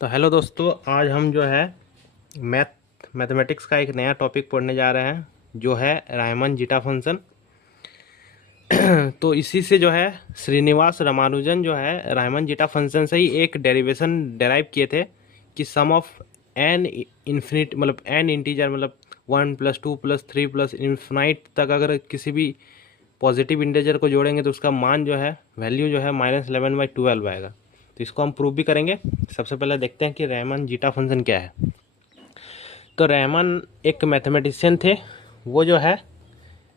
तो हेलो दोस्तों, आज हम जो है मैथमेटिक्स का एक नया टॉपिक पढ़ने जा रहे हैं जो है रायमन जीटा फंक्शन। तो इसी से जो है श्रीनिवास रामानुजन जो है रायमन जीटा फंक्शन से ही एक डेरिवेशन डेराइव किए थे कि सम ऑफ एन इन्फिनिट मतलब एन इंटीजर मतलब 1+2+3 इन्फिनाइट तक अगर किसी भी पॉजिटिव इंटीजर को जोड़ेंगे तो उसका मान जो है वैल्यू जो है -11/12 आएगा। तो इसको हम प्रूव भी करेंगे। सबसे पहले देखते हैं कि रायमन जीटा फंक्शन क्या है। तो रायमन एक मैथमेटिशियन थे, वो जो है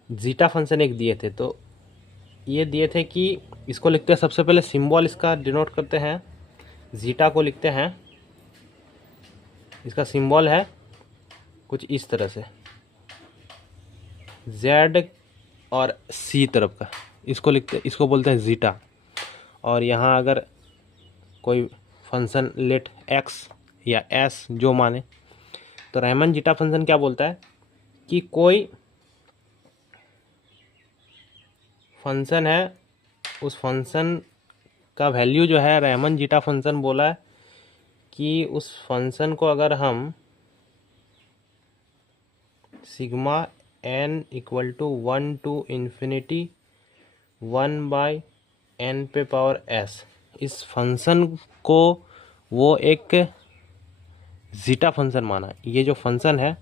जीटा फंक्शन एक दिए थे। तो ये दिए थे कि इसको लिखते हैं, सबसे पहले सिंबल इसका डिनोट करते हैं, जीटा को लिखते हैं। इसका सिंबल है कुछ इस तरह से, जेड और सी तरफ का, इसको बोलते हैं जीटा। और यहाँ अगर कोई फंक्शन लेट एक्स या एस जो माने, तो रायमन जीटा फंक्शन क्या बोलता है कि कोई फंक्शन है, उस फंक्शन का वैल्यू जो है रायमन जीटा फंक्शन बोला है कि उस फंक्शन को अगर हम sigma n equal to 1 to infinity 1/n पे पावर s, इस फंक्शन को वो एक जीटा फंक्शन माना। ये जो फंक्शन है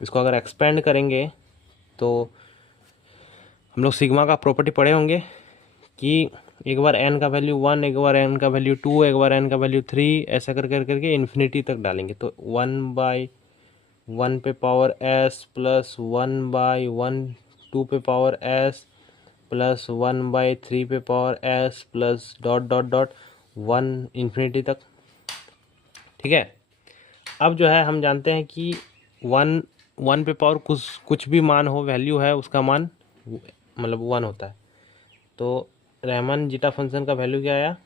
इसको अगर एक्सपेंड करेंगे तो हम लोग सिग्मा का प्रॉपर्टी पढ़े होंगे कि एक बार n का वैल्यू 1, एक बार n का वैल्यू 2, एक बार n का वैल्यू 3, ऐसा कर करके इन्फिनिटी तक डालेंगे। तो 1/1 पे पावर s प्लस 1/1 2 पे पावर s प्लस 1/3 पे power s plus dot dot dot 1 infinity तक। ठीक है, अब जो है हम जानते हैं कि 1 पे पावर कुछ भी मान हो, वैल्यू है, उसका मान मतलब 1 होता है। तो रायमन जीटा फंक्शन का वैल्यू क्या आया,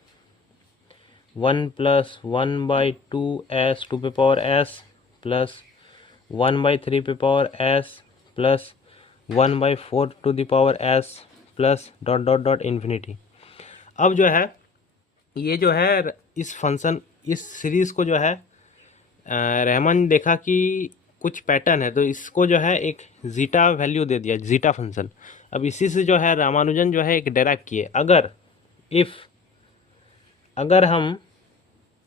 1 प्लस 1/2 s 2 पे पावर s प्लस 1/3 पे power s plus 1/4 to the power s plus dot dot dot infinity. अब जो है ये जो है इस फंक्शन, इस सीरीज़ को जो है रायमन देखा कि कुछ पैटर्न है, तो इसको जो है एक जीटा वैल्यू दे दिया, जीटा फंक्शन। अब इसी से जो है रामानुजन जो है एक डेराइव किए, अगर हम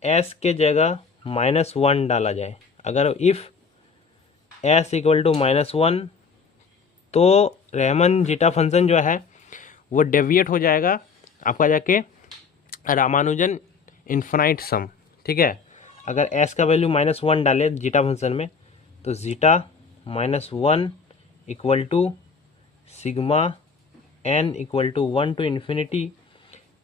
s के जगह -1 डाला जाए, अगर इफ़ s इक्वल टू -1, तो रायमन जीटा फंक्शन जो है वो डेविएट हो जाएगा आपका जाके रामानुजन इन्फिनाइट सम। ठीक है, अगर s का वैल्यू -1 डाले जीटा फंक्शन में, तो zeta -1 equal to sigma n equal to 1 to infinity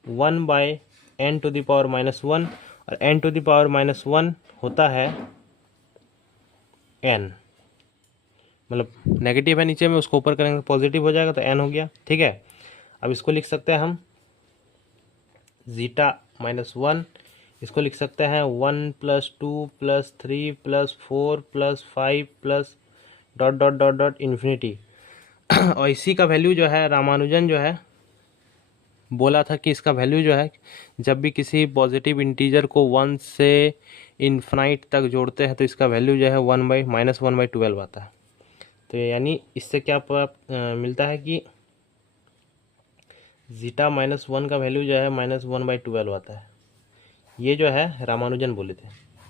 1/n to the power -1, और n टू द पावर -1 होता है n, मतलब नेगेटिव है नीचे में, उसको ऊपर करेंगे पॉजिटिव हो जाएगा तो n हो गया। ठीक है, अब इसको लिख सकते हैं हम जीटा -1, इसको लिख सकते हैं 1 + 2 + 3 + 4 + 5 plus dot dot dot dot infinity. और इसी का वैल्यू जो है रामानुजन जो है बोला था कि इसका वैल्यू जो है जब भी किसी पॉजिटिव इंटीजर को 1 से इन्फिनाइट तक जोड़ते हैं तो इसका वैल्यू जो है -1/12 आता है। तो यानी इससे क्या मिलता है कि जीटा -1 का वैल्यू जो है -1/12 आता है। ये जो है रामानुजन बोले थे।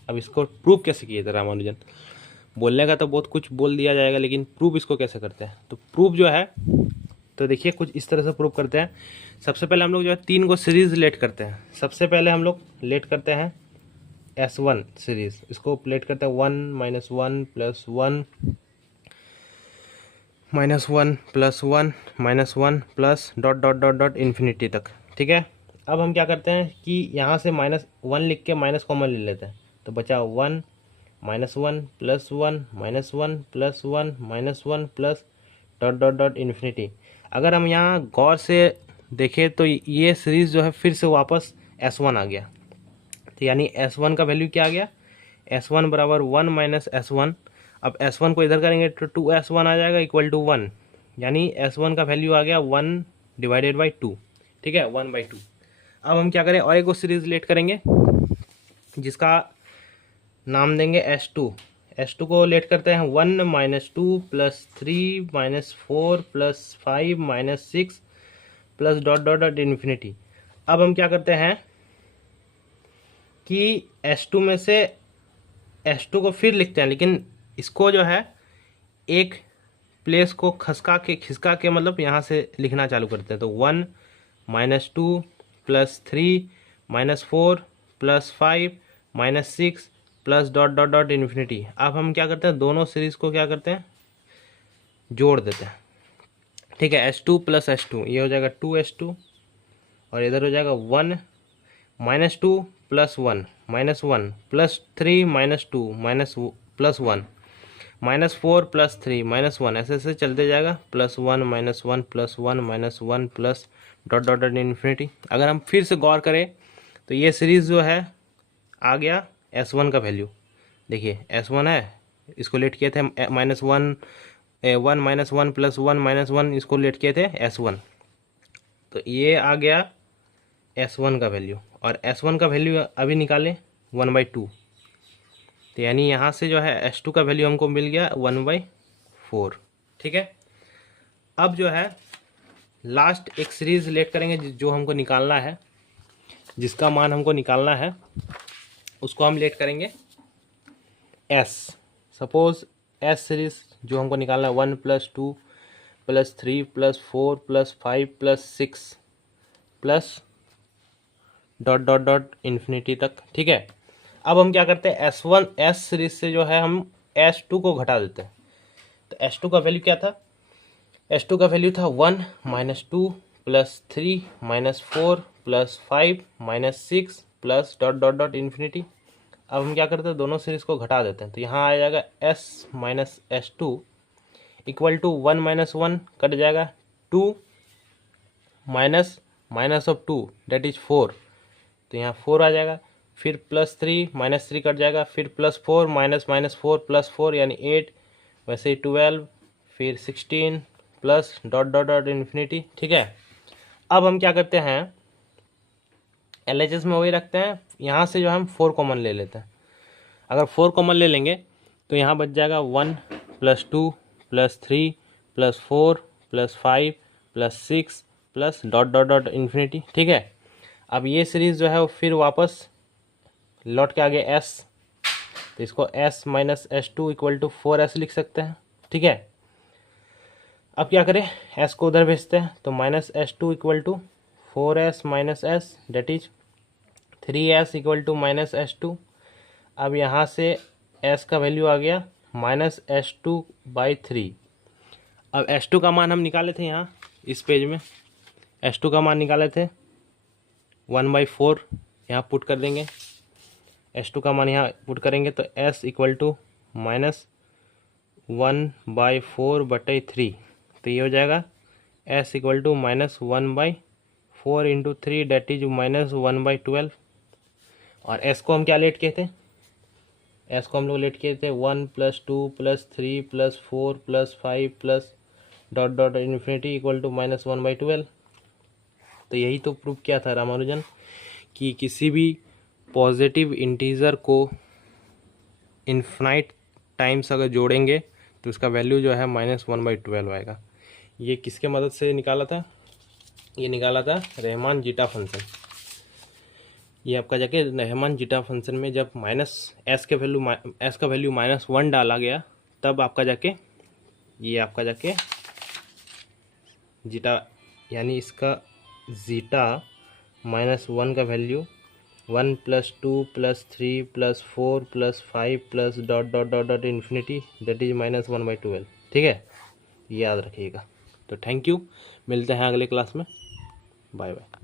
अब इसको प्रूव कैसे किए थे रामानुजन, बोलने का तो बहुत कुछ बोल दिया जाएगा, लेकिन प्रूव इसको कैसे करते हैं। तो प्रूव जो है, तो देखिए कुछ इस तरह से प्रूव करते हैं। सबसे पहले हम लोग जो है 3 को सीरीज लेट करते हैं। सबसे पहले हम लोग लेट करते हैं S1 सीरीज, इसको लेट करते हैं 1 -1 + 1 -1 + 1 -1 plus dot dot dot dot infinity तक। ठीक है, अब हम क्या करते हैं कि यहाँ से -1 लिख के माइनस कॉमन ले लेते हैं, तो बचा 1 -1 + 1 -1 + 1 -1 plus dot dot dot infinity. अगर हम यहाँ गौर से देखें तो ये सीरीज़ जो है फिर से वापस S1 आ गया। तो यानी S1 का वैल्यू क्या आ गया, S1 बराबर 1 - S1। अब S1 को इधर करेंगे तो 2S1 आ जाएगा इक्वल टू 1, यानी S1 का वैल्यू आ गया 1/2। ठीक है, 1/2। अब हम क्या करें, और एक सीरीज लेट करेंगे जिसका नाम देंगे S2। S2 को लेट करते हैं 1 minus 2 plus 3 minus 4 plus 5 minus 6 plus dot dot dot infinity. अब हम क्या करते हैं कि S2 में से S2 को फिर लिखते हैं, लेकिन इसको जो है एक प्लेस को खिसका के मतलब यहाँ से लिखना चालू करते हैं। तो 1 minus 2 plus 3 minus 4 plus 5 minus 6 plus dot dot dot infinity. अब हम क्या करते हैं, दोनों सीरीज को क्या करते हैं, जोड़ देते हैं। ठीक है, S2 प्लस S2 ये हो जाएगा 2S2 और इधर हो जाएगा 1 minus 2 plus 1 minus 1 plus 3 minus 2 minus plus 1 minus 4 plus 3 minus 1, ऐसे ऐसे चलते जाएगा, plus 1 minus 1 plus 1 minus 1 plus dot dot dot infinity. अगर हम फिर से गौर करें तो ये सीरीज़ जो है आ गया S1 का वैल्यू। देखिए S1 है, इसको लेट किए थे माइनस 1 1 माइनस 1 प्लस 1 माइनस 1, इसको लेट किए थे S1। तो ये आ गया S1 का वैल्यू, और S1 का वैल्यू अभी निकालें 1/2। तो यानी यहाँ से जो है S2 का वैल्यू हमको मिल गया 1/4। ठीक है, अब जो है लास्ट एक सीरीज लेट करेंगे जो हमको निकालना है, जिसका मान हमको निकालना है, उसको हम लेट करेंगे S। सपोज S सीरीज जो हमको निकालना है 1 plus 2 plus 3 plus 4 plus 5 plus 6 plus dot dot dot infinity तक। ठीक है, अब हम क्या करते हैं, S सीरीज से जो है हम S2 को घटा देते हैं। तो S2 का वैल्यू क्या था, S2 का वैल्यू था 1 minus 2 plus 3 minus 4 plus 5 minus 6 plus dot dot dot infinity. अब हम क्या करते हैं, दोनों सीरीज को घटा देते हैं। तो यहाँ आ जाएगा S minus S2 equal to 1 minus 1 कट जाएगा, 2 minus minus of 2 that is 4, तो यहाँ 4 आ जाएगा, फिर प्लस 3 माइनस 3 कट जाएगा, फिर प्लस 4 माइनस माइनस 4 प्लस 4 यानी 8, वैसे ही 12, फिर 16 plus dot dot dot infinity. ठीक है, अब हम क्या करते हैं, LHS में वही रखते हैं, यहाँ से जो हम 4 कॉमन ले लेते हैं। अगर 4 कॉमन ले लेंगे तो यहाँ बच जाएगा 1 plus 2 plus 3 plus 4 plus 5 plus 6 plus dot dot dot infinity. ठीक है, अब ये सीरीज़ जो है वो फिर वापस लौट के आगे S, तो इसको S minus S2 equal to 4S लिख सकते हैं। ठीक है, अब क्या करें, S को उधर भेजते हैं, तो minus S2 equal to 4S minus S that is 3S equal to minus S2। अब यहाँ से S का वैल्यू आ गया माइनस S2/3। अब S2 का मान हम निकाले थे यहाँ इस पेज में, S2 का मान निकाले थे 1/4, यहाँ पुट कर देंगे। S2 का मान यहाँ पुट करेंगे तो S इक्वल टू माइनस 1/4/3, तो ये हो जाएगा S equal to minus 1/4 into 3 that is minus 1/12। और S को हम क्या लेट किए थे, S को हम लोग लेट किए थे 1 plus 2 plus 3 plus 4 plus 5 plus dot dot infinity equal to minus 1/12। तो यही तो प्रूव किया था रामानुजन कि किसी भी पॉजिटिव इंटीजर को इन्फिनाइट टाइम्स अगर जोड़ेंगे तो उसका वैल्यू जो है माइनस 1/12 आएगा। ये किसके मदद से निकाला था, ये निकाला था रहमान जीटा फंक्शन। ये आपका जाके रहमान जीटा फंक्शन में जब माइनस S का वैल्यू माइनस 1 डाला गया, तब आपका जाके ये आपका जाके जीटा, यानी इसका जीटा माइनस 1 का value 1 plus 2 plus 3 plus 4 plus 5 plus dot dot dot dot infinity that is minus 1/12। ठीक है, याद रखिएगा। तो थैंक यू, मिलते हैं अगले क्लास में, बाय बाय।